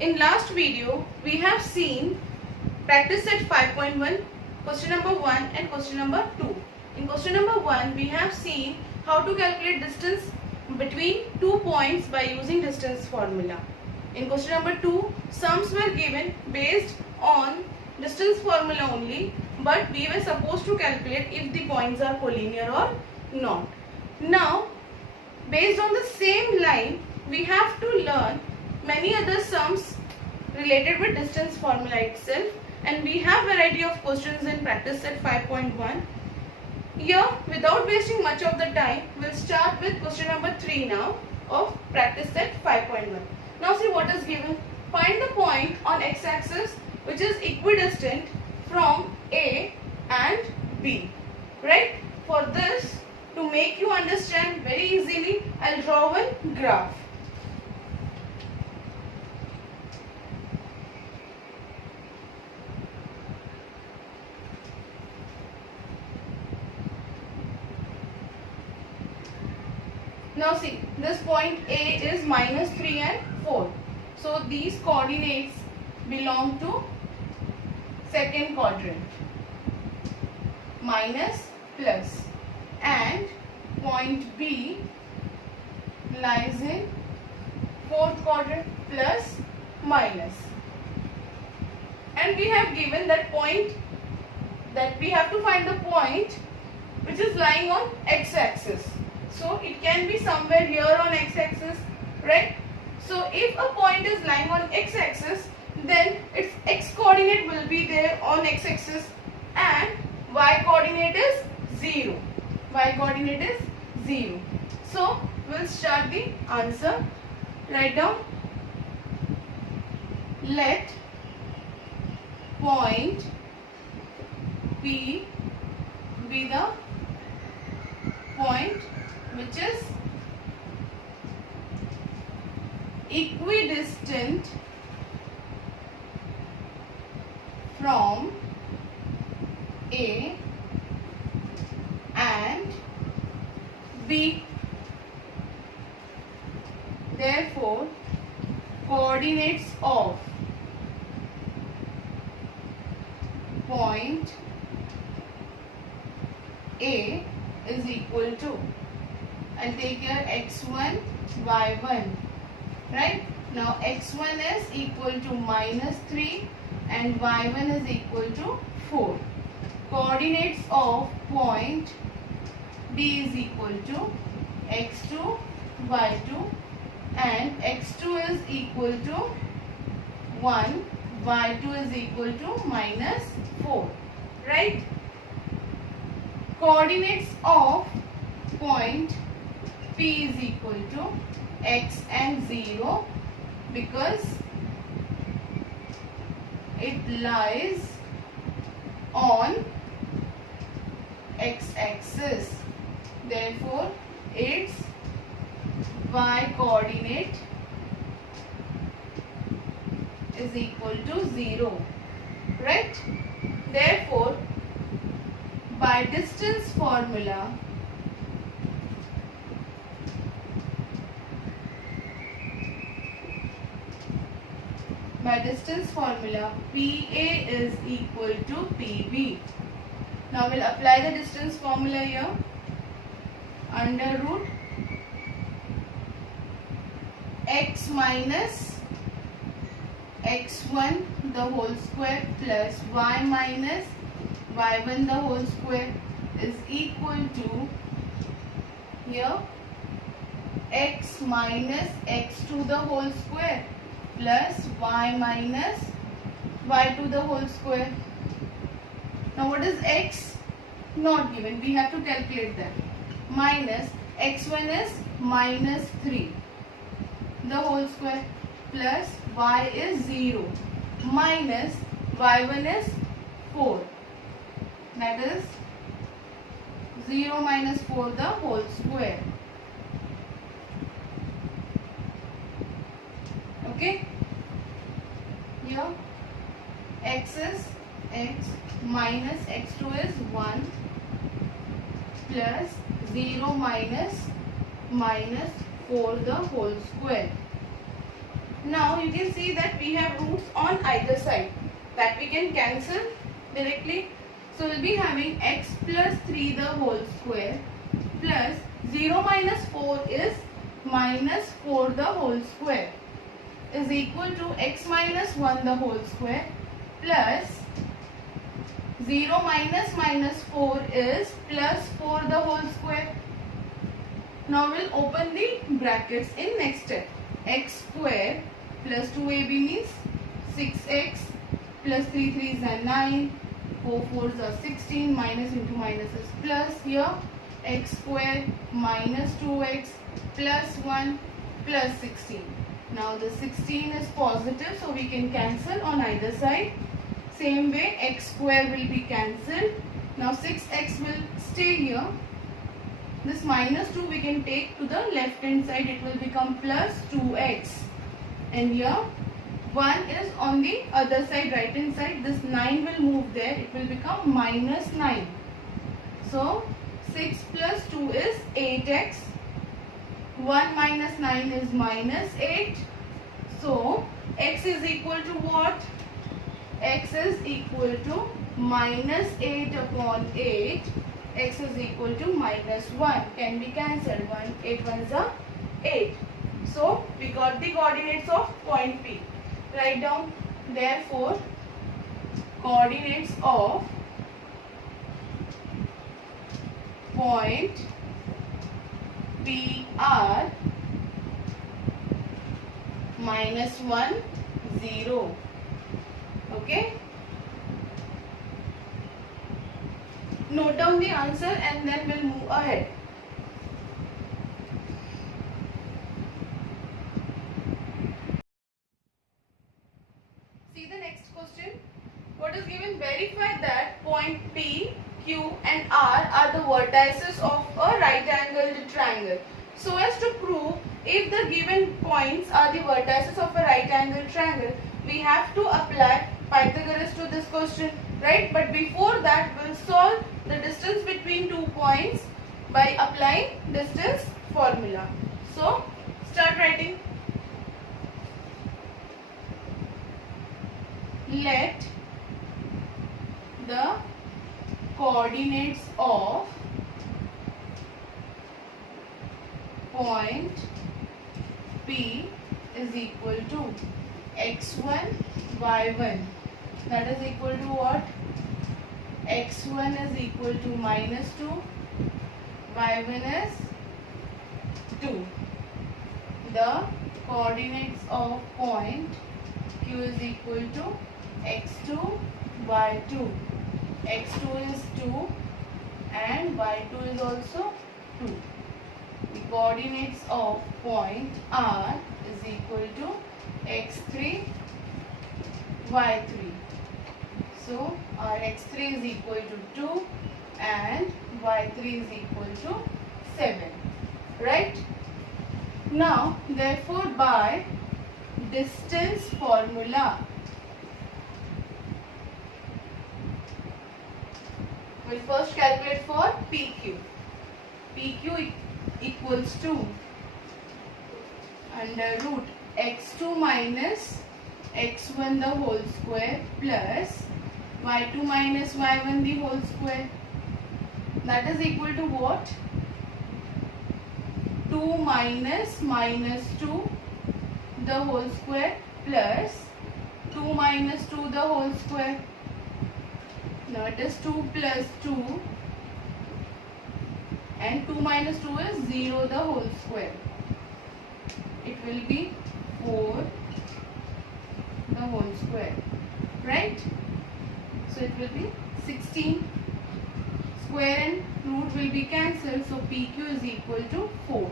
In last video, we have seen practice set 5.1, question number 1 and question number 2. In question number 1, we have seen how to calculate distance between 2 points by using distance formula. In question number 2, sums were given based on distance formula only, but we were supposed to calculate if the points are collinear or not. Now, based on the same line, we have to learn many other sums related with distance formula itself, and we have variety of questions in practice set 5.1. Here, without wasting much of the time, we'll start with question number 3 now of practice set 5.1. Now see what is given. Find the point on x-axis which is equidistant from A and B. Right? For this, to make you understand very easily, I'll draw one graph. Now see, this point A is minus 3 and 4. So these coordinates belong to second quadrant. Minus, plus. And point B lies in fourth quadrant, plus, minus. And we have given that point, that we have to find the point which is lying on x-axis. So it can be somewhere here on x-axis, right? So if a point is lying on x-axis, then its x-coordinate will be there on x-axis and y-coordinate is 0. Y-coordinate is 0. So we'll start the answer. Write down. Let point P be the point which is equidistant from A and B. Therefore, coordinates of point A is equal to, I'll take here x1, y1, right? Now x1 is equal to minus 3 and y1 is equal to 4. Coordinates of point B is equal to x2, y2 and x2 is equal to 1, y2 is equal to minus 4, right? Coordinates of point P is equal to x and 0 because it lies on x-axis. Therefore, its y-coordinate is equal to 0. Right? Therefore, by distance formula, PA is equal to PB. Now we'll apply the distance formula here. Under root x minus x1 the whole square plus y minus y1 the whole square is equal to here x minus x2 the whole square plus y minus y2 the whole square. Now what is x? Not given. We have to calculate that. Minus x1 is minus 3 the whole square plus y is 0 minus y1 is 4. That is 0 minus 4 the whole square. Okay? Here x is x minus x2 is 1 plus 0 minus 4 the whole square. Now you can see that we have roots on either side that we can cancel directly. So we'll be having x plus 3 the whole square plus 0 minus 4 is minus 4 the whole square is equal to x minus 1 the whole square plus 0 minus minus 4 is plus 4 the whole square. Now we'll open the brackets in next step. X square plus 2ab means 6x plus 3 3s are 9, 4 4s are 16, minus into minus is plus. Here x square minus 2x plus 1 plus 16. Now the 16 is positive, so we can cancel on either side. Same way x square will be cancelled. Now 6x will stay here. This minus 2 we can take to the left hand side. It will become plus 2x. And here 1 is on the other side, right hand side. This 9 will move there. It will become minus 9. So 6 plus 2 is 8x. 1 minus 9 is minus 8. So x is equal to what? X is equal to minus 8 upon 8. X is equal to minus 1. Can be cancelled. 1, 8 ones are 8. So we got the coordinates of point P. Write down. Therefore, coordinates of point P are minus 1, 0. Okay. Note down the answer and then we'll move ahead. See the next question. What is given? Verify that point P, Q and R are the vertices of a right angled triangle. So as to prove if the given points are the vertices of a right angled triangle, we have to apply Pythagoras to this question, right? But before that, we'll solve the distance between 2 points by applying distance formula. So start writing. Let the coordinates of point P is equal to x1, y1. That is equal to what? x1 is equal to minus 2, y1 is 2. The coordinates of point Q is equal to x2, y2. x2 is 2 and y2 is also 2. The coordinates of point R is equal to x3, y3. So our x3 is equal to 2 and y3 is equal to 7. Right? Now, therefore, by distance formula, we'll first calculate for PQ. PQ equals to under root x2 minus x1 the whole square plus y2 minus y1 the whole square. That is equal to what? 2 minus minus 2 the whole square plus 2 minus 2 the whole square. Now it is 2 plus 2 and 2 minus 2 is 0 the whole square. It will be 4 the whole square, right? So it will be 16. Square and root will be cancelled, so PQ is equal to 4.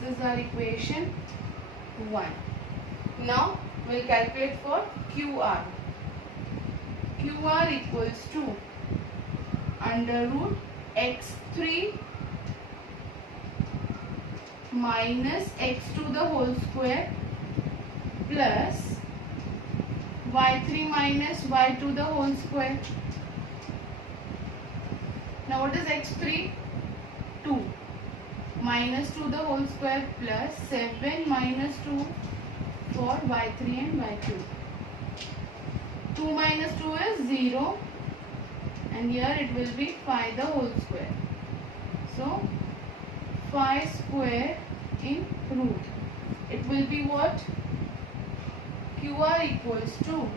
This is our equation 1. Now we'll calculate for QR. QR equals to under root x3 minus x2 the whole square plus y3 minus y2 the whole square. Now what is x3? 2 minus 2 the whole square plus 7 minus 2 for y3 and y2. 2 minus 2 is 0 and here it will be 5 the whole square. So 5 square in root. It will be what? QR equals to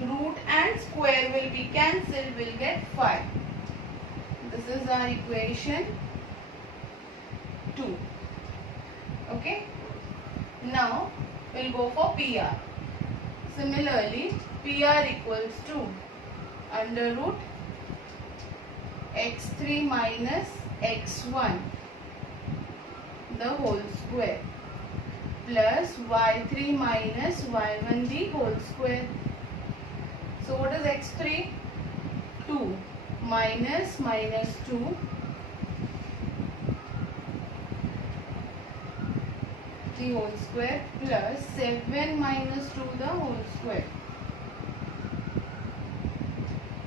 root and square will be cancelled, will get 5. This is our equation 2. Okay. Now we'll go for PR. Similarly, PR equals to under root x3 minus x1 the whole square plus y3 minus y1 the whole square. So what is x3? 2 minus 2 the whole square plus 7 minus 2 the whole square.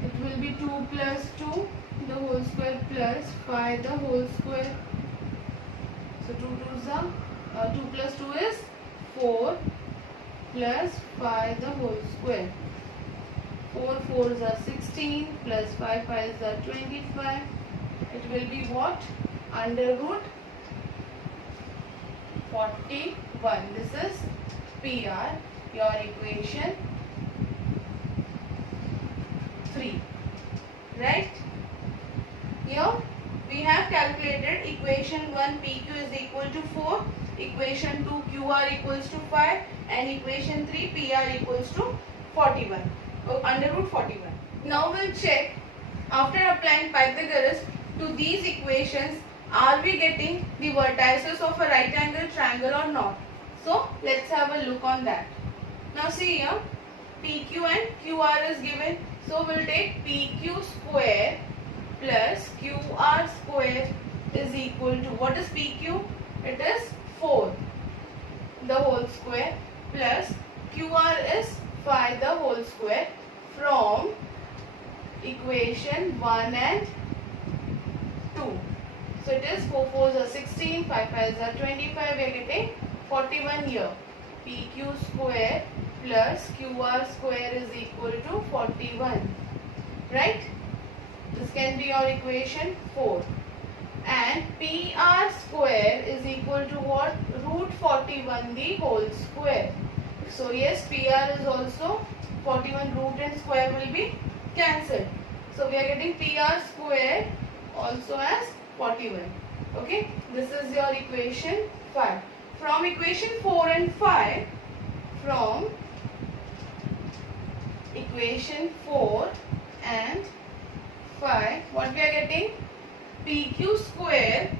It will be 2 plus 2 the whole square plus 5 the whole square. So 2 plus 2 is 4 plus 5 the whole square. 4 4s are 16 plus 5 5s are 25. It will be what? Under root 41. This is PR, your equation 3. Right? Here we have calculated equation 1 PQ is equal to 4, equation 2 QR equals to 5 and equation 3 PR equals to 41. Under root 41. Now we'll check after applying Pythagoras to these equations, are we getting the vertices of a right angle triangle or not? So let's have a look on that. Now see here, PQ and QR is given. So we'll take PQ square plus QR square is equal to, what is PQ? It is 4 the whole square plus QR is 5 the whole square from equation 1 and 2. So it is 4 4s are 16, 5 5s are 25. We are getting 41 here. PQ square plus QR square is equal to 41. Right? This can be your equation 4. And PR square is equal to what? Root 41 the whole square. So yes, PR is also 41. Root and square will be cancelled. So we are getting PR square also as 41. Okay. This is your equation 5. From equation 4 and 5, from equation 4 and 5, what we are getting? PQ square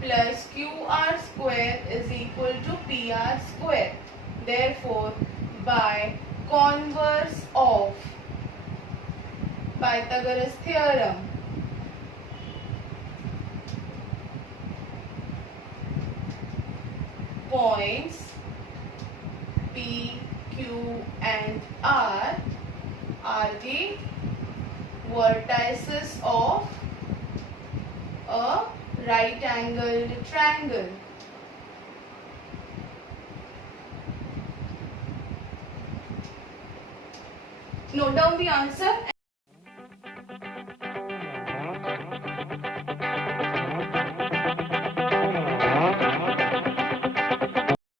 plus QR square is equal to PR square. Therefore, by converse of Pythagoras theorem, points P, Q and R are the vertices of a right angled triangle. Note down the answer.